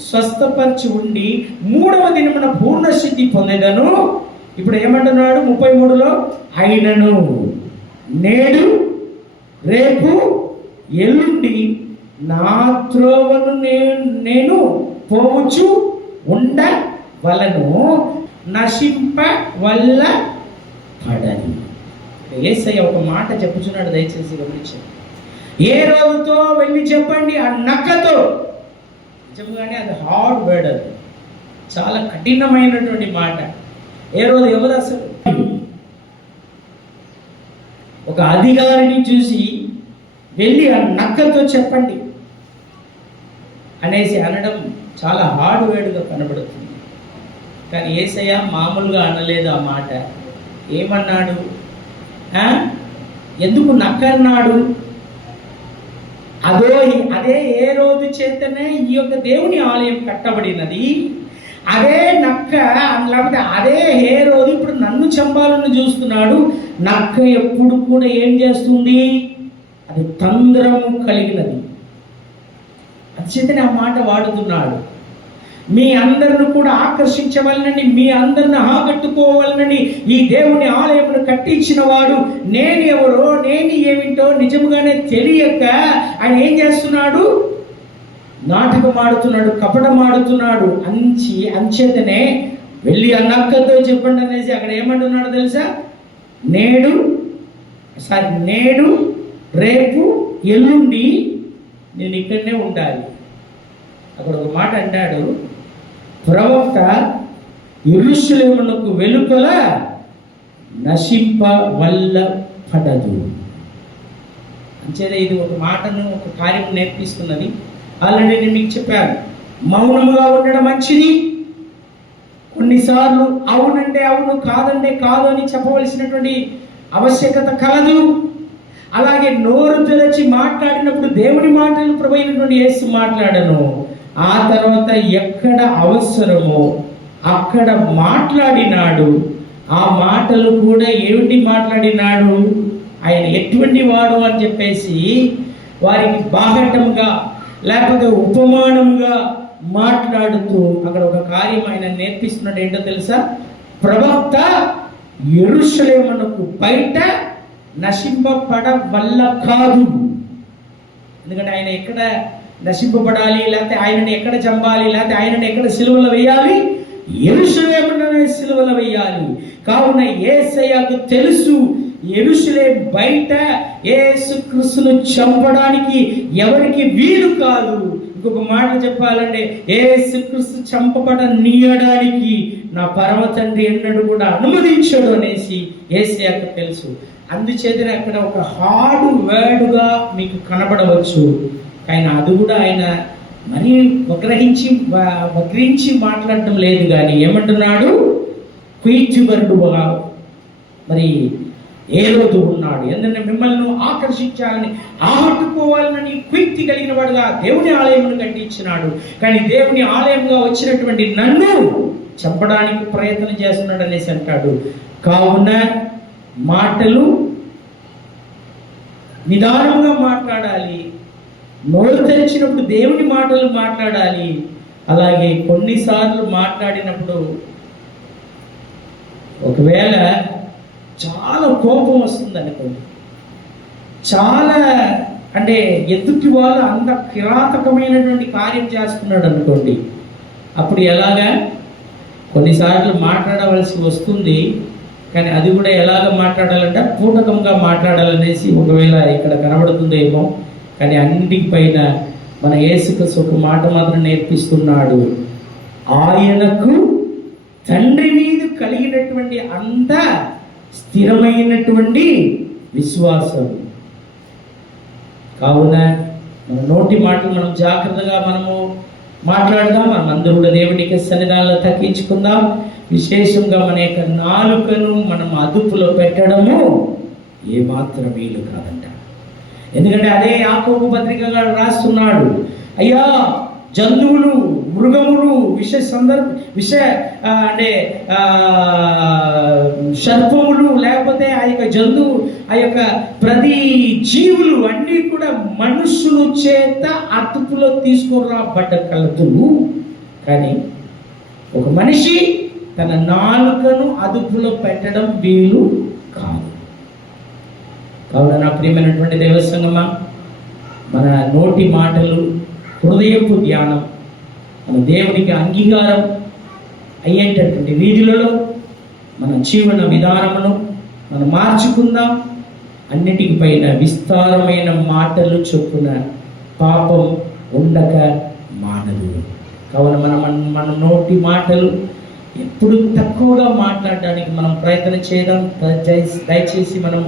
స్వస్థపరచి ఉండి 3వ దినమున పూర్ణ సిద్ధి పొందేదను. ఇప్పుడు ఏమంటున్నాడు 33లో? ఆయనను నేడు రేపు ఎల్లుండి నా త్రోవను నేను పోవచ్చు ఉండవలను, నశింప వల్ల పడని. యేసయ్య ఒక మాట చెప్పుచున్నాడు, దయచేసి గమనించండి. ఏ రోజుతో వెళ్ళి చెప్పండి ఆ నక్కతో. నిజంగానే అది హార్డ్ వర్డ్, అది చాలా కఠినమైనటువంటి మాట. ఏ రోజు ఎవరు అసలు ఒక అధికారిని చూసి వెళ్ళి ఆ నక్కతో చెప్పండి అనేసి అనడం చాలా హార్డ్ వర్డ్గా కనబడుతుంది. కానీ యేసయ్య మామూలుగా అనలేదు ఆ మాట. ఏమన్నాడు? ఎందుకు నక్క అన్నాడు? అదే ఏ రోజు చేతనే ఈ యొక్క దేవుని ఆలయం కట్టబడినది. అదే నక్క, లేకపోతే అదే ఏ రోజు ఇప్పుడు నన్ను చంపాలని చూస్తున్నాడు. నక్క ఎప్పుడు కూడా ఏం చేస్తుంది? అది తంద్రము కలిగినది. చేతనే ఆ మాట వాడుతున్నాడు. మీ అందరిని కూడా ఆకర్షించవలనని, మీ అందరిని ఆకట్టుకోవాలనని ఈ దేవుని ఆలయమును కట్టించిన వాడు నేను ఎవరో, నేను ఏమిటో నిజముగానే తెలియక ఆయన ఏం చేస్తున్నాడు? నాటకం ఆడుతున్నాడు, కపటం ఆడుతున్నాడు. అంచేతనే వెళ్ళి ఆ నక్కతో చెప్పండి అనేసి అక్కడ ఏమంటున్నాడు తెలుసా? నేడు రేపు ఎల్లుండి నేను ఇక్కడనే ఉండాలి. అక్కడ ఒక మాట అంటాడు, ప్రవక్త యెరూషలేమునకు వెలుపల నశింప వల్ల పడదు. అంచేదే ఇది ఒక మాటను, ఒక కార్యం నేర్పిస్తున్నది. ఆల్రెడీ నేను మీకు చెప్పాను, మౌనముగా ఉండడం మంచిది. కొన్నిసార్లు అవునంటే అవును, కాదంటే కాదు అని చెప్పవలసినటువంటి ఆవశ్యకత కలదు. అలాగే నోరు తెరచి మాట్లాడినప్పుడు దేవుని మాటలు ప్రభువైనటువంటి యేసు మాట్లాడను. ఆ తర్వాత ఎక్కడ అవసరమో అక్కడ మాట్లాడినాడు. ఆ మాటలు కూడా ఏమిటి మాట్లాడినాడు? ఆయన ఎటువంటి వాడు అని చెప్పేసి వారికి బాహటంగా లేకపోతే ఉపమానంగా మాట్లాడుతూ అక్కడ ఒక కార్యం ఆయన నేర్పిస్తున్నాడు. ఏంటో తెలుసా? ప్రవక్త యెరూషలేమునకు బయట నశింపబడ వల్ల కాదు. ఎందుకంటే ఆయన ఎక్కడ నశింపబడాలి, లేకపోతే ఆయనని ఎక్కడ చంపాలి, లేకపోతే ఆయనని ఎక్కడ సిలువలో వేయాలి? యెరూషలేములోనే సిలువలో వేయాలి. కావున యేసయ్యకు తెలుసు, యెరూషలేం బయట యేసుక్రీస్తును చంపడానికి ఎవరికి వీలు కాదు. ఇంకొక మాట చెప్పాలంటే యేసుక్రీస్తు చంపబడనీయడానికి నా పరమ తండ్రి ఎన్నడూ కూడా అనుమతించడు అనేసి యేసయ్యకు తెలుసు. అందుచేతనే అక్కడ ఒక హార్డ్ వర్డ్గా మీకు కనబడవచ్చు, కానీ అది కూడా ఆయన మరీ వక్రించి మాట్లాడటం లేదు. కానీ ఏమంటున్నాడు? క్వీచుబరుడుగా మరి ఏరోదు ఉన్నాడు. ఎందుకంటే మిమ్మల్ని ఆకర్షించాలని, ఆహట్టుకోవాలని కుయుక్తి కలిగిన వాడుగా దేవుని ఆలయమును కట్టించినాడు. కానీ దేవుని ఆలయంగా వచ్చినటువంటి నన్ను చంపడానికి ప్రయత్నం చేస్తున్నాడు అనేసి అంటాడు. కావున మాటలు నిదానంగా మాట్లాడాలి, నోరు తెరిచినప్పుడు దేవుని మాటలు మాట్లాడాలి. అలాగే కొన్నిసార్లు మాట్లాడినప్పుడు ఒకవేళ చాలా కోపం వస్తుంది అనుకోండి, చాలా అంటే ఎదుటి వాళ్ళు అంత కిరాతకమైనటువంటి కార్యం చేస్తున్నాడు అనుకోండి, అప్పుడు ఎలాగా కొన్నిసార్లు మాట్లాడవలసి వస్తుంది. కానీ అది కూడా ఎలాగ మాట్లాడాలంటే పూటకంగా మాట్లాడాలనేసి ఒకవేళ ఇక్కడ కనబడుతుందేమో. కానీ అన్నిటికి పైన మన యేసుక్రీస్తు ఒక మాట మాత్రం నేర్పిస్తున్నాడు. ఆయనకు తండ్రి మీద కలిగినటువంటి అంత స్థిరమైనటువంటి విశ్వాసం. కావున మన నోటి మాటలు మనం జాగ్రత్తగా మనము మాట్లాడదాం. మనం అందరూ కూడా దేవునికి సన్నిధానంలో తగ్గించుకుందాం. విశేషంగా మన యొక్క నాలుకను మనం అదుపులో పెట్టడము ఏమాత్రం వీలు కాదంట. ఎందుకంటే అదే యాకోబు పత్రికగా రాస్తున్నాడు, అయ్యా జంతువులు, మృగములు, అంటే సర్పములు, లేకపోతే ఆ యొక్క జంతువు, ఆ యొక్క ప్రతి జీవులు అన్నీ కూడా మనుషుల చేత అదుపులో తీసుకురాబడ్డ కలదులు. కానీ ఒక మనిషి తన నాలుకను అదుపులో పెట్టడం వీలు కాదు. కావున నా ప్రియమైనటువంటి దైవ సంగమా, మన నోటి మాటలు, హృదయపు ధ్యానం మన దేవునికి అంగీకారం అయ్యేటటువంటి వీధులలో మన జీవన విధానమును మనం మార్చుకుందాం. అన్నిటికి పైన విస్తారమైన మాటలు చొప్పున పాపం ఉండక మానదు. కావున మన నోటి మాటలు ఎప్పుడు తక్కువగా మాట్లాడడానికి మనం ప్రయత్నం చేద్దాం. దయచేసి మనం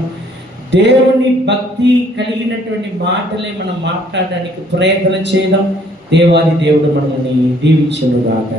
దేవుని భక్తి కలిగినటువంటి మాటలే మనం మాట్లాడడానికి ప్రయత్నం చేద్దాం. దేవాది దేవుడు మనల్ని దీవించును గాక.